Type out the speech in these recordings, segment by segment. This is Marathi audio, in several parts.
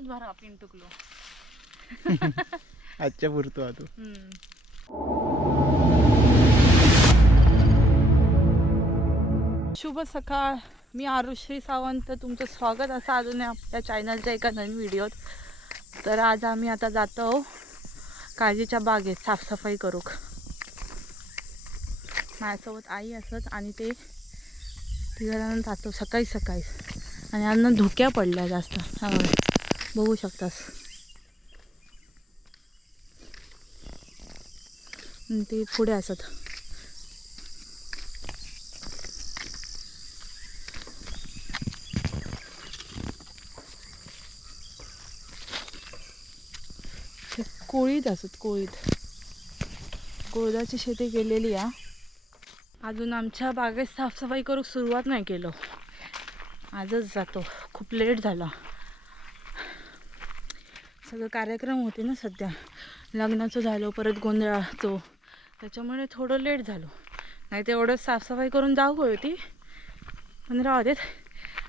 आजच भरा पिन टुकलो. आजच्या पुरतो आता. शुभ सकाळ. मी आरुश्री सावंत. तुमचं स्वागत असं अजून आपल्या चॅनलच्या एका नवीन व्हिडिओत तर आज आम्ही आता जातो काळजीच्या बागेत. साफसफाई करूक माझ्यासोबत आई असत आणि ते तिघजण जातो सकाळी सकाळी. आणि अन्न धुक्या पडल्या जास्त. त्यामुळे. बघू शकतास. ते पुढे असत. कोळीत असत कोळीत. कोळदाची शेती केलेली आ अजून आमच्या बागेत साफसफाई करू सुरुवात नाही केलं. आजच जातो. खूप लेट झाला. सगळं कार्यक्रम होते ना सध्या. लग्नाचं झालं परत गोंधळाचं. त्याच्यामुळे थोडं लेट झालो. नाही तर एवढं साफसफाई करून जाऊ होती? पण राहू देत.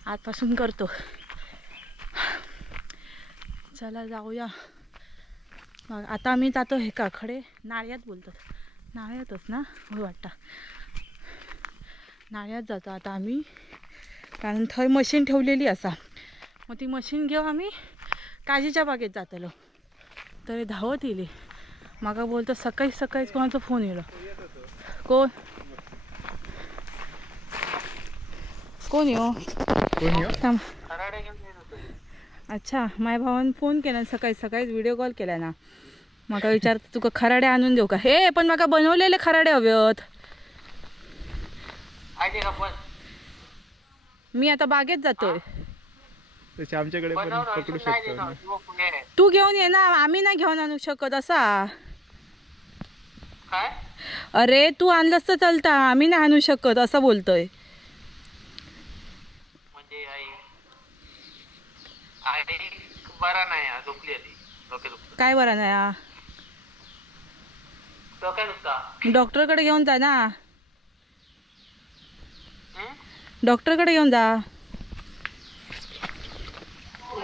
आजपासून करतो. चला जाऊया. मग आता आम्ही जातो हे का खडे नाळ्यात बोलतात. नाळ्यातच ना? हो वाटतं. नाळ्यात जातो आता आम्ही. कारण थंय मशीन ठेवलेली असा. मग ती मशीन घेऊ आम्ही. काजीच्या बागेत जातलो. तर धावत येईल. माका बोलतो सकाळी सकाळीच कोणाचा फोन येलो कोण? कोण येऊ कोण येऊ थांब. अच्छा माझ्या भावान फोन केला सकाळी सकाळीच व्हिडिओ कॉल केला ना. म्हाका विचारता तुका खराडे आणून देऊ का? हे पण म्हाका बनवलेले खराडे हवेत. मी आता बागेत जातोय. तसे आमच्याकडे पण पकडू शकतो ना. तू घेऊन ये ना आम्ही नाही घेऊन आणू शकत असा. अरे तू आणलंस तर चालता आम्ही नाही आणू शकत असं बोलतोय. म्हणजे काय बरं नाही दुखता? डॉक्टरकडे घेऊन जा ना. हं? डॉक्टरकडे घेऊन जा.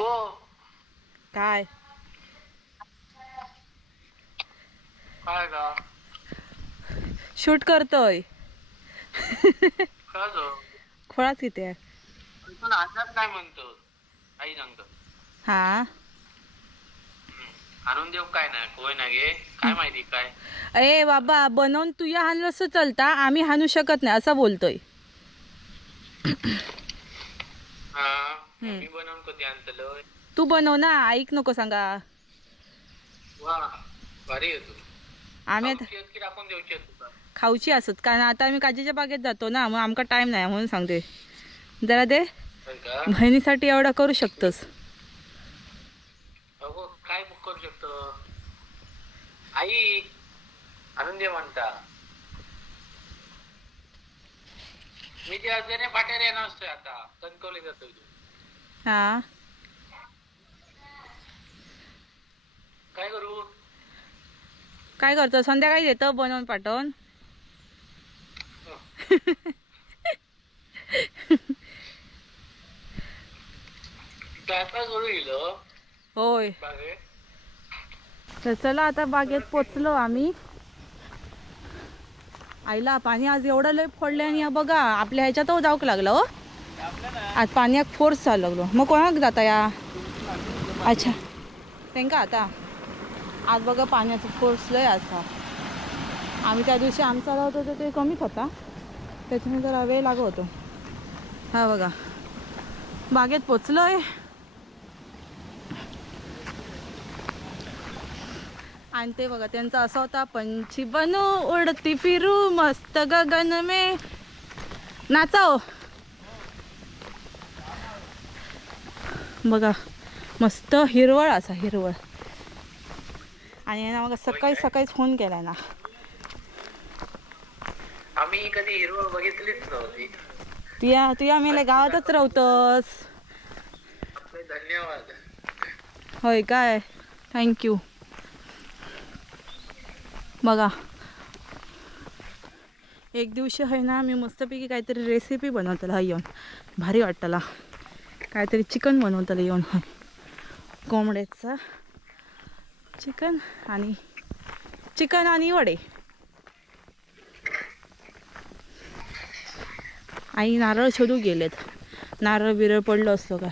हो काय? काय का शूट करतोय. खरंच? हो. खोळाच किती आहे? पण म्हणतो. आई सांगतो. हा? हं. आणून देऊ काय नाही होय ना गे? काय माहिती काय? अरे बाबा बनवून तुया हाणलं असं चालता आम्ही हाणू शकत नाही असं बोलतोय. हा. मी बनवून कधी आणतलो? तू बनव ना ऐक नको सांगा. वा भारी आहे तू. आम्ही आता टाकून देऊची आहेत तुका खाऊची असत कारण आता आम्ही काजीच्या बागेत जातो ना मग आमका टाइम नाही म्हणून सांगते. जरा दे बहिणीसाठी एवढा करू शकतोस. अगो काय बुक करू शकतो? आई आणून दे म्हणता. मी ते अजून पाट्याला येणार असतोय आता कणकवली जातोय तू. हा. काय करू? काय करतो? संध्याकाळी देतो बनवून पाठवून. होय. तर चला आता बागेत पोचलो आम्ही. आईला पाणी आज एवढं लय पडलं आणि बघा आपल्या ह्याच्यात जाऊक लागलं हो? आज पाण्यात फोर्स चालू लागलो. मग कोणाक जाता या? अच्छा. तेंका आता आज बघा पाण्याचा फोर्स लय असा. आम्ही त्या दिवशी आमचा राहत होतो ते कमीच होता. त्याच्यामुळे जरा वेळ लागत होतो. हा बघा. बागेत पोचलोय. आणि ते बघा त्यांचा असा होता पंछी बनू उडती फिरू मस्त गगन मे नाचाव. बघा मस्त हिरवळ असा हिरवळ. आणि यानं मग सकाळी सकाळीच फोन केला ना. आम्ही कधी हिरवळ बघितलीच नव्हती. तुया तुया मेले गावातच राहतस धन्यवाद. होय काय? थँक्यू बघा. एक दिवशी आहे ना मी मस्तपैकी काहीतरी रेसिपी बनवतला येऊन. भारी वाटतला. काहीतरी चिकन बनवतलं येऊन. कोंबड्याचा चिकन आणि चिकन आणि वडे. आई नारळ शोधू गेलेत. नारळ बिरळ पडलं असलो का?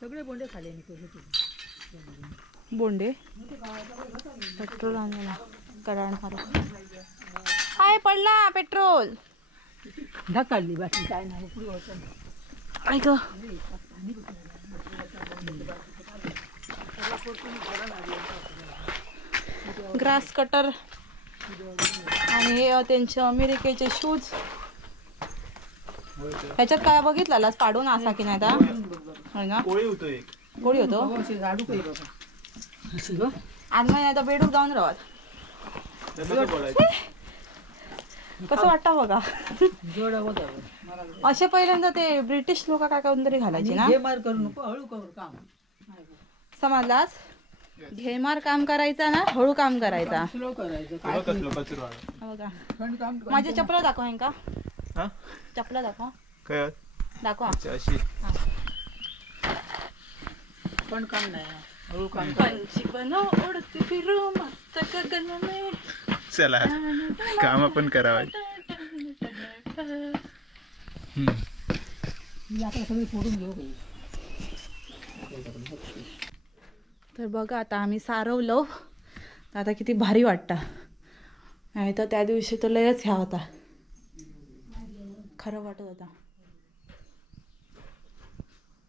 सगळे बोंडे खाले बोंडे? पेट्रोल आणायला कराड हाय पडला पेट्रोल. ढकलली बाकी काय नाही ग्रास कटर आणि हे त्यांचे अमेरिकेचे शूज ह्याच्यात काय बघितलं पाडून असा की नाही ना? कोळी होतो आज नाही आता बेडूक जाऊन राहत कसं वाटतं बघा? जोडा होता असे पहिल्यांदा ते ब्रिटिश लोक काय काऊन तरी घालायचे ना? घे मार करू नको हळू करू काम. समजलाच घेमार काम करायचा ना हळू काम करायचा. स्लो करायचं काय हा बघा पण काम माझे चपला दाखव हे का हा? चपला दाखव. काय? दाखवा. अच्छा अशी. पण काम नाही. हळू काम बनो उडती फिरू मस्त गगन में चला काम आपण करावं. तर बघा आता आम्ही सारवलं. आता किती भारी वाटतं. नाही तर त्या दिवशी तर लयच ह्या होता. खरं वाटत होता.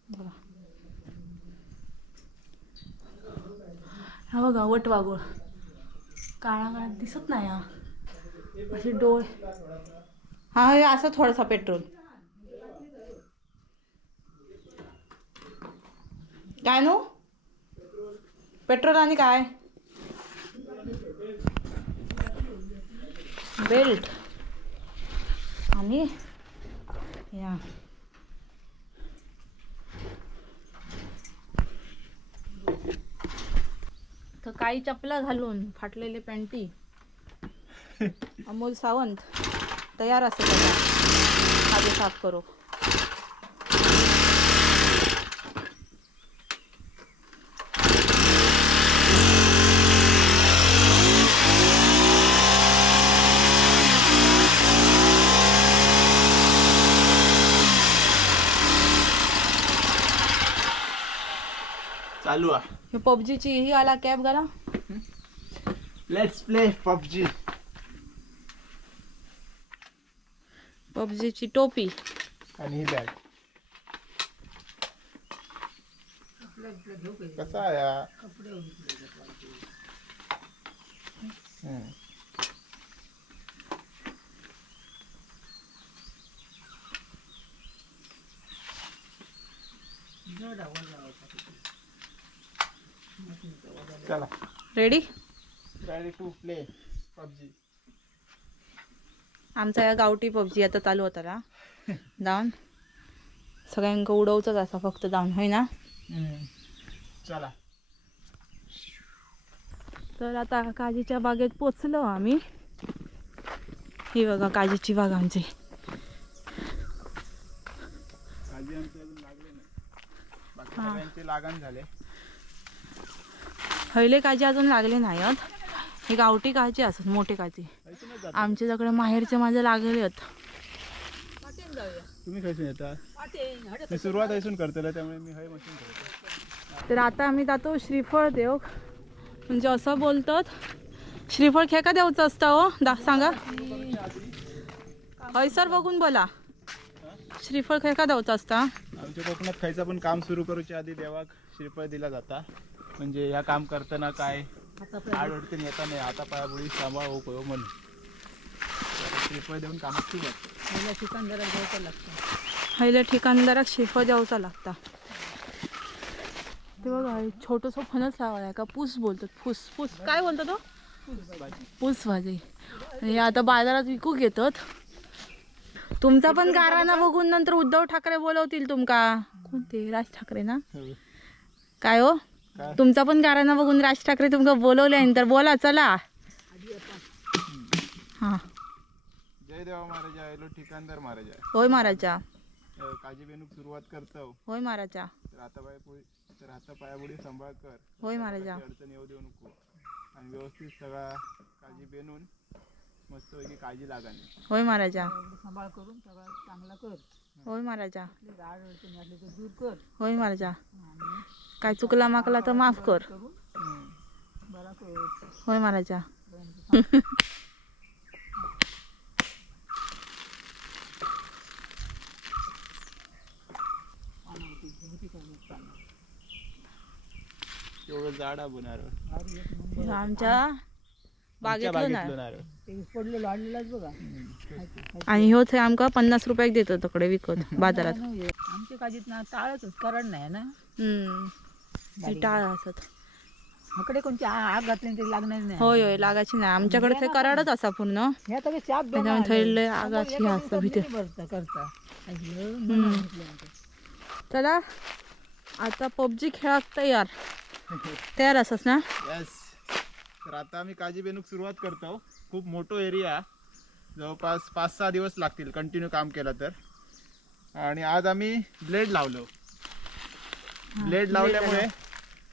बघा. हा बघा वट वागूळ काळा काळा दिसत नाही हा. असे डोळे. हा हे असं थोडासा पेट्रोल. काय नो? पेट्रोल आणि काय? बेल्ट. आणि या. असं काही चपला घालून फाटलेले पॅन्टी. अमोल सावंत तयार असेल आता. आधी साफ करू. चालू आहे. हे पबजीची ही आला कॅब घाला लेट्स प्ले पबजी। पबजीची टोपी। आणि ही बॅग कसा आहे हा? हम्म. चला. Ready ready to play PUBG आमचा या गावठी पबजी आता चालू होता ना. जाऊन सगळ्यांक उडवचंच असा फक्त जाऊन होय ना? चला. तर आता काजीच्या बागेत पोचलो आम्ही. ही बघा काजीची बाग आमची. लागण झाले. हयले काजी अजून लागले नाही आहेत ही गावठी काजी असत मोठे काजी. आमच्या सगळे माहेरचे माझे लागले आहेत. तुम्ही सुरुवात ऐसून करतले त्यामुळे मी हय मशीन करतो. तर आता आम्ही जातो श्रीफळ देव म्हणजे असं बोलतात श्रीफळ खेका देवचं असतं हो? दा सांगा. हयसर बघून बोला. श्रीफळ खेका देवचं असतं? आमच्या कोकणात खायचं पण काम सुरू करूच्या आधी देवाक श्रीफळ दिला जाता. म्हणजे ह्या काम करताना काय आडवडतीन येता नाही. हातापायाबुडी सांभाळ हो कयो म्हणून श्रीफळ देऊन कामात सुरुवात पहिल्या ठिकाण जरा घ्यायचं लागतं. हयल्या ठिकाणदाराक श्रीफळ द्यावचा लागता. ते बघा हे छोटंसं फणस लावाय आहे का? पूस बोलतात. फूस फूस काय बोलतो तो? पूस भाजी हे आता बाजारात विकू घेतात. तुमचा पण गाराणा बघून नंतर उद्धव ठाकरे बोलवतील तुमका. कोणते? राज ठाकरे ना? काय हो? काय? तुमचा पण गाराणा बघून राज ठाकरे तुमका बोलवले तर बोला चला. हा. जय देवा महाराज आयलो ठिकाणदार महाराज होय महाराजा. काजी बेनूक सुरुवात करतो होय महाराजा. तर आता पाय पुढे तर आता पायापुढे सांभाळ कर. होय महाराजा. अडचण येऊ देऊ नको. आणि व्यवस्थित सगळा काळजी बेनून मस्तपैकी काळजी लागाने. होय महाराजा. सांभाळ करून सगळं चांगला कर. होय महाराजा. होय महाराजा. काय चुकला माकला तर माफ कर. होय महाराजा. आमच्या बागेतलं नारळ. ते पडलेलं वाढलेलाच बघा. आणि ह्यो थंय आमका पन्नास रुपयाक देतो तकडे विकत बाजारात. आमच्या काजीत ना टाळच करड नाही ना. हम्म ती टाळ असत. आकडे कोणती आ- आग घातली तरी लागणार नाही. होय होय लागायची नाही. आमच्याकडे ते कराडच असा पूर्ण. ह्या तर चाप त्याच्यामुळे थैले आगाची हे असतं भीती. भरता करता? म्हटलं. चला आता पबजी खेळात तयार. तयार असस ना? येस तर आता आम्ही काजी बेनूक सुरुवात करतो. खूप मोठो एरिया जवळपास पाच सहा दिवस लागतील कंटिन्यू काम केलं तर. आणि आज आम्ही ब्लेड लावलो. ब्लेड लावल्यामुळे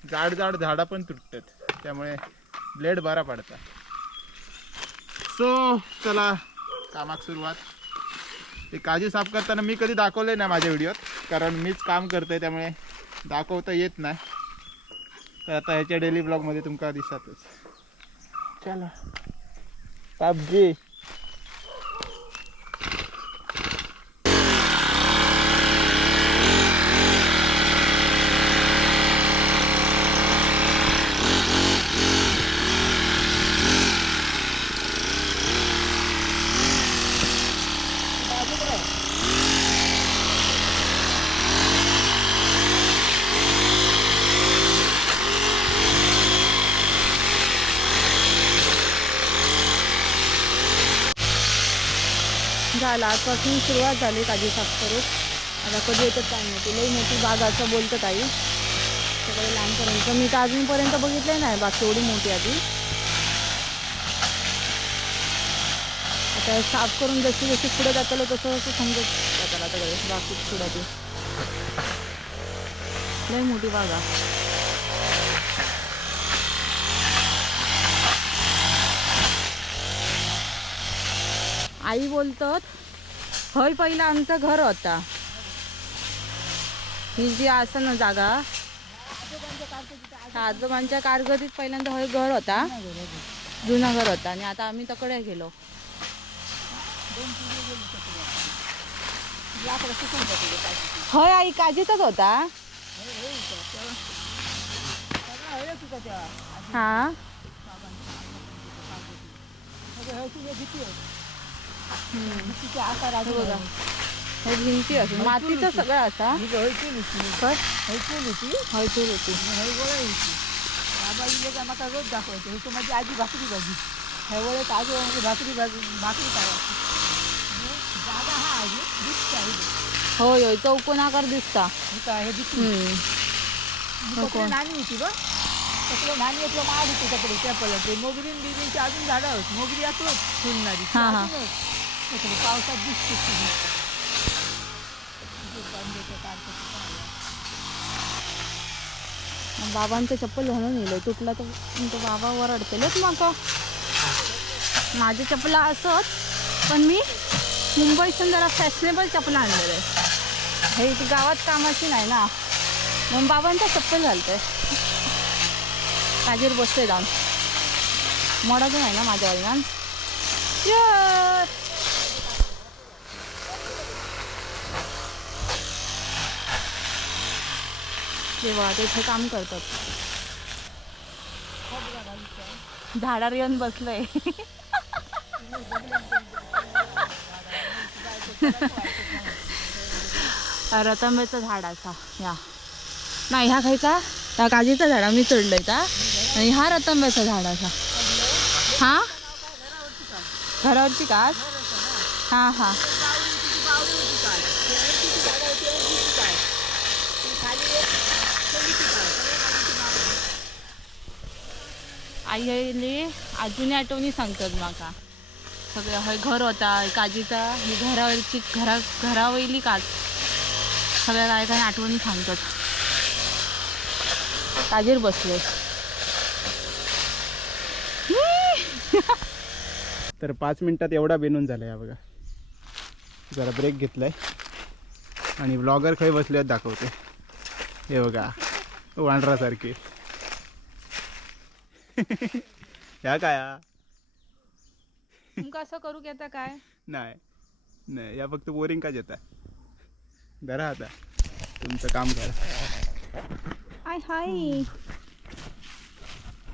जाड जाड झाडं पण तुटतात. त्यामुळे ब्लेड बरा पडतात. सो चला कामाक सुरुवात. ते काजी साफ करताना मी कधी दाखवले नाही माझ्या व्हिडिओत कारण मीच काम करतोय त्यामुळे दाखवता येत नाही. तर आता ह्याच्या डेली ब्लॉगमध्ये तुमका दिसतच चला. पबजी आजपासून सुरुवात झाली काजू साफ करून आता कधी येतात काय माहिती. लई मोठी बाग असं बोलतात आई. सगळे लहानपर्यंत मी तर अजूनपर्यंत बघितले नाही. बाग एवढी मोठी आधी. आता साफ करून जशी जशी पुढे जातालो तसं तसं समजत जाताला आता बाकी पुढे ती लई मोठी बाग आई बोलतात हय पहिला आमचं घर होता. ही जी असं ना जागा आजोबांच्या कारकिर्दीत पहिल्यांदा हय घर होता. जुना घर होता आणि आता आम्ही तकडे गेलो. हय आई काजीतच होता. हा. बघा हे भिंती असून मातीचं सगळं असा. ही हळचूल होती. होती. होती. होती. रोज दाखवायचे. ही माझी आजी भाकरी भाजी. ह्या वेळेस आजी म्हणजे भाकरी भाजी भाकरी करायची. जागा हा दिसत होय होय. चौकोन आकार दिसता? हे नाणी होती बघ. तकडे नाणी आपलं माड होती तकडे त्या मोगरीन बिगरींची अजून झाडं आहेत. मोगरी असोच फुलणारी. ती पावसात दिसते ती. तिथे आहे. बाबांचं चप्पल घालून येलो तुटला तर तो बाबा वरडतेलच माका. माझे चप्पल असत पण मी मुंबईतून जरा फॅशनेबल चप्पल आणलेलं आहे. हे गावात कामाची नाही ना. म्हणून बाबांचा चप्पल घालतंय. काजीर बसतोय जाऊन. मोडाचं नाही ना माझ्या वडिलांन. जेव्हा तेव्हा काम करतात. झाडावर येऊन बसलंय. रतांब्याचं झाड असा या. नाही ह्या खायचा त्या काजीचा झाड मी चढलोय का आणि हा रतांब्याचा झाड असा हा? घरावरची का? हा हा. आई आईले आठवणी सांगतात माका. सगळं हय घर होता काजीचा ही घरावरची घरा घरावयली काच सगळ्या काय काय आठवणी सांगतात. काजीर बसले. तर पाच मिनिटात एवढा बेनून झाला या बघा. जरा ब्रेक घेतलाय. आणि ब्लॉगर खंय बसले आहेत दाखवते. हे बघा वांढरासारखे ह्या काय. हा? तुमका असं करू आता काय? नाही नाही या फक्त बोरिंग का येतात धरा आता. तुमचं काम करा. हाय हाय.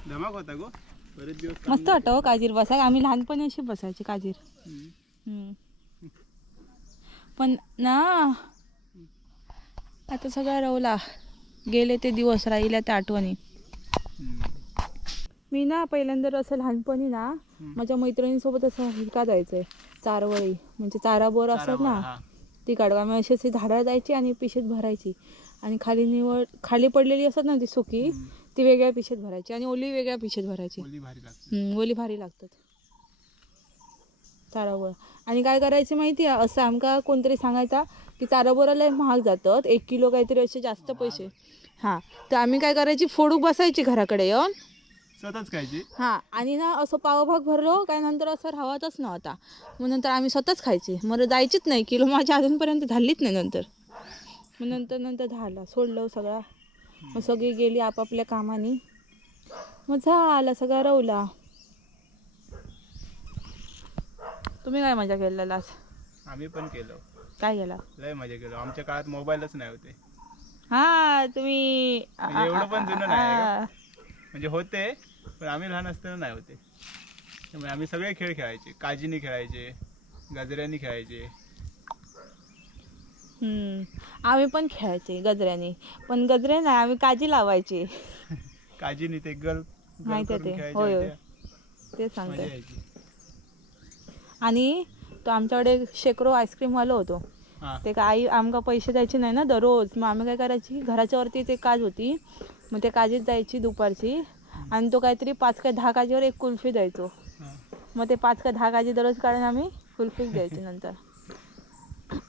धमाक होता गो. बरेच दिवस काम मस्त वाटतं हो काजीर बसाय आम्ही लहानपणी अशी बसायची काजीर. हम्म. हम्म. पण ना आता सगळा रवला. गेले ते दिवस राहिल्या त्या आठवणी. हम्म. मी ना पहिल्यांदा असं लहानपणी ना माझ्या मैत्रिणींसोबत असं हिका जायचंय. चारवळी. म्हणजे चारा बोर असतात ना. ती काढू आम्ही अशी अशी झाडाला जायची आणि पिशेत भरायची. आणि खाली निवड खाली पडलेली असतात ना ती सुकी ती वेगळ्या पिशेत भरायची आणि ओली वेगळ्या पिशेत भरायची. ओली भारी लागतात. चाराबोर. आणि काय करायचे माहिती आहे असं आमका कोणतरी सांगायचा की चाराबोराला महाग जातात. एक किलो काहीतरी असे जास्त पैसे. हां. तर आम्ही काय करायची फोडूक बसायची घराकडे येऊन. स्वतःच खायची? हां आणि ना असं पावभाग भरलो काय नंतर असं राहतच नव्हता. मग नंतर आम्ही स्वतःच खायची. मग जायचीच नाही किलो माझ्या अजूनपर्यंत झालीच नाही नंतर. मग नंतर नंतर झालं सोडलं सगळा. मग सगळी गेली आपापल्या कामाने. मग झाला सगळा रवला. तुम्ही काय मजा केलेला आज? आम्ही पण केलं. काय केला? लय मजा केलो. आमच्या काळात मोबाईलच नाही होते हा तुम्ही म्हणजे एवढं पण जुनं नाही म्हणजे होते पण आम्ही लहान असताना नाही होते. त्यामुळे आम्ही सगळे खेळ खेळायचे. काजीनी खेळायचे गजऱ्यांनी खेळायचे. हम्म. आम्ही पण खेळायचे गजऱ्याने. पण गजरे नाही आम्ही काजी लावायची. काजीनी ते गल गल माहिती आहे करून ते. खेळायचे होय, ते? सांगते. यायची. आणि तो आमच्याकडे शेकडो आईस्क्रीमवालं होतो. हा. ते काय आई आमका पैसे द्यायचे नाही ना दररोज. मग आम्ही काय करायची? घराच्या वरती ते काज होती. मग ते काजीत जायची दुपारची. आणि तो काहीतरी पाच काय दहा काजीवर एक कुल्फी द्यायचो. मग ते पाच काय दहा काजी दररोज काढून आम्ही कुल्फीच द्यायची नंतर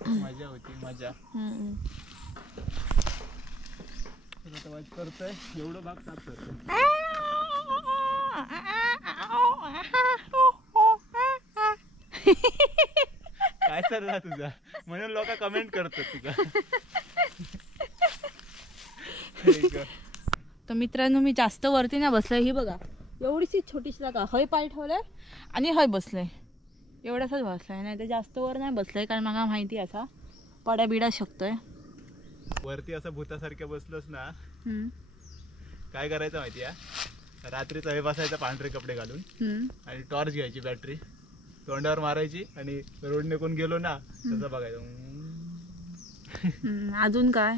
मजा होती मजा हम्म. तर आता वाईट करतोय एवढं भाग साफ करतोय काय चालला तुझा म्हणून लोक कमेंट करतात तुझा. तर मित्रांनो मी जास्त वरती नाही बसले. ही बघा एवढीशी छोटीशी जागा. हय पाय ठेवलंय आणि हय बसलंय. एवढासाच बसलाय नाही तर जास्त वर नाही बसलंय कारण मला माहिती आहे असा. पड्या बिडा शकतोय. वरती असं भूतासारख्या बसलोस ना. काय करायचं माहिती आहे? रात्रीचा हे बसायचा पांढरे कपडे घालून. आणि टॉर्च घ्यायची बॅटरी. तोंडावर मारायची आणि रोडने कोण गेलो ना तसं बघायचं. हम्म, अजून काय?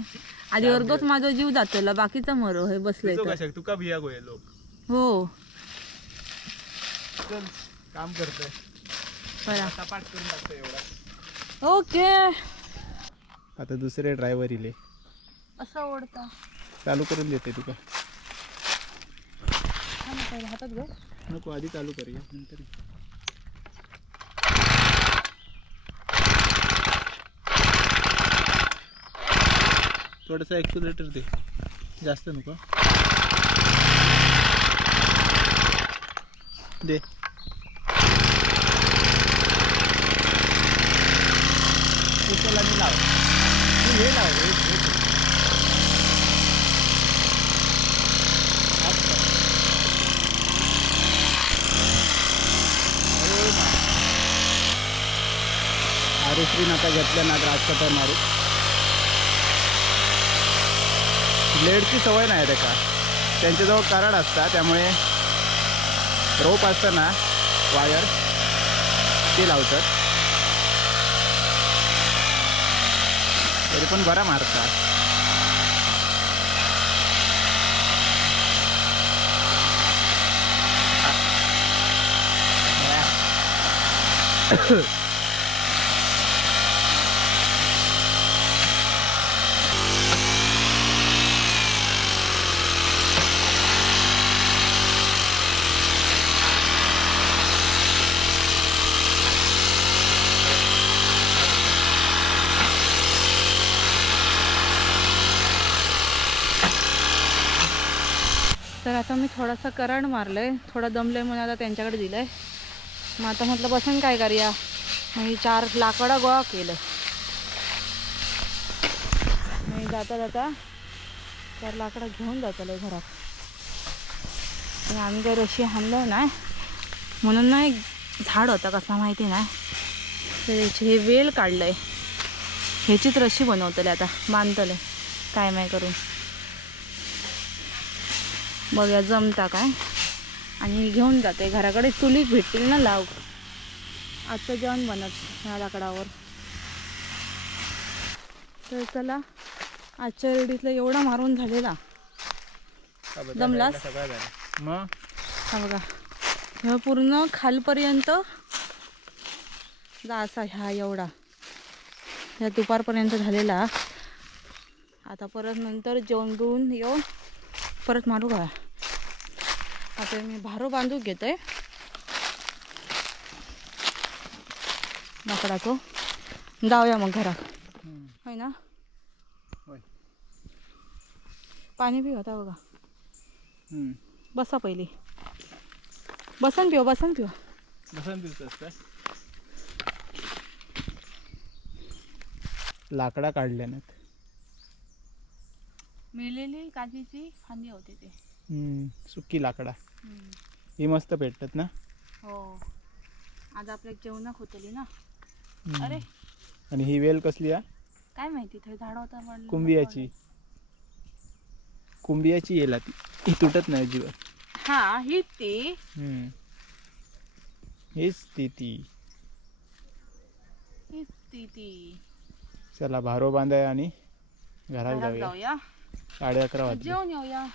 आधी वर्गच माझा जीव जातला बाकीचा मरो हे तुझं तुका भिया गोये लोक. हो. चल काम करतोय. बरा. सपाट करून एवढा. ओके. आता दुसरे ड्रायव्हर इले. असं ओढता. चालू करून देते तुका हातात ग नको आधी चालू करूया. नंतर थोडंसं ॲक्सिलेटर दे. जास्त नको. दे. उचल आणि लाव. तू हे लाव अरे श्री आरुश्रीन घेतल्या ना राजकटर मारू. ब्लेडची सवय नाही त्याका त्यांच्याजवळ कराड असतात त्यामुळे रोप असताना वायर ते लावतात तरी पण बरा मारतात Huh. आता मी थोडासा करंट थोडं दमलं आहे म्हणून आता त्यांच्याकडे दिलं आहे मग आता म्हटलं बसून काय करूया? मग ही चार लाकडं गोळा केलं. मी जाता जाता चार लाकडं घेऊन जातलं घरात. आणि आम्ही काही रशी हाणलो नाही म्हणून ना एक झाड होतं कसं माहिती नाही. तर हे वेल काढलं आहे ह्याचीच रशी बनवतले आता बांधतले काय माय करून. बघूया जमता काय. आणि घेऊन जाते. घराकडे चुलीत भेटतील ना लाव. आजचं जेवण बनत ह्या लाकडावर. तर चला आजच्या रेडीतलं एवढा मारून झालेला. हा बघा. ह्या पूर्ण खालपर्यंत जा असा ह्या एवढा. ह्या दुपारपर्यंत झालेला. आता परत नंतर जेवण बिवून येऊन परत मारू का? आता मी भारो बांधून घेतोय लाकडाचं जाऊया मग घरात. होय ना. पाणी पिऊ आता बघा. बसा पहिली. बसन पिऊ बसन पिऊ. बसून काय? लाकडा काढल्यानं मेलेली काजीची फांदी होती ते. सुकी लाकडा. ही मस्त भेटतात ना? हो. आज आपल्या जेवणाक होतली ना. अरे. आणि ही वेल कसली आहे? काय माहिती थंय झाड होता म्हणलं कुंभियाची कुंभियाची येला ती. ही तुटत नाही अजिबात. हा ही ती. हम्म. हीच ती ती. हीच ती ती. चला भारो बांधाय आणि घरात घरात जाऊया. जाऊया साडे अकरा वाजले. जेवण येऊया.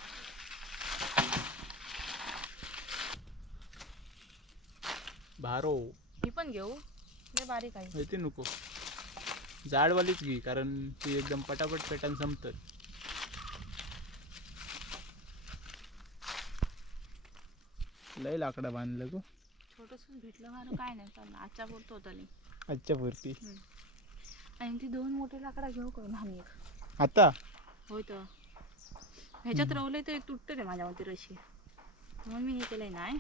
भारो. ही पण घेऊ? लय बारीक आहे. माहिती नको. जाडवालीच घे कारण ती एकदम पटापट पेटन संपत लय लाकडा बांधलं गो. छोटंसं भेटलं मला काय नाही चाललं आजच्या पुरतं होतं आजच्या पुरती. आणि ती दोन मोठे लाकडा घेऊ करून आम्ही एक? आता? होय तर. ह्याच्यात रवलंय तर तुटतं रे माझ्यावरती रशी. म्हणून मी हे केलंय नाही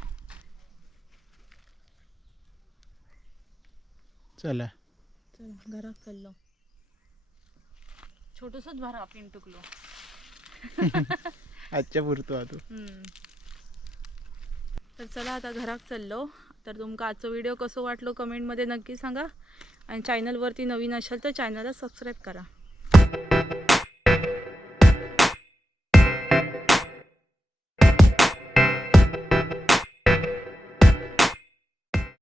चला. चल घरात चाललो. छोटूसच भरा आपण टुकलो. आजच्या पुरतो आता. तर चला आता घरात चाललो. तर तुमका आजचा व्हिडिओ कसं वाटलो कमेंटमध्ये नक्की सांगा. आणि चॅनलवरती नवीन असाल तर चॅनलला सबस्क्राईब करा.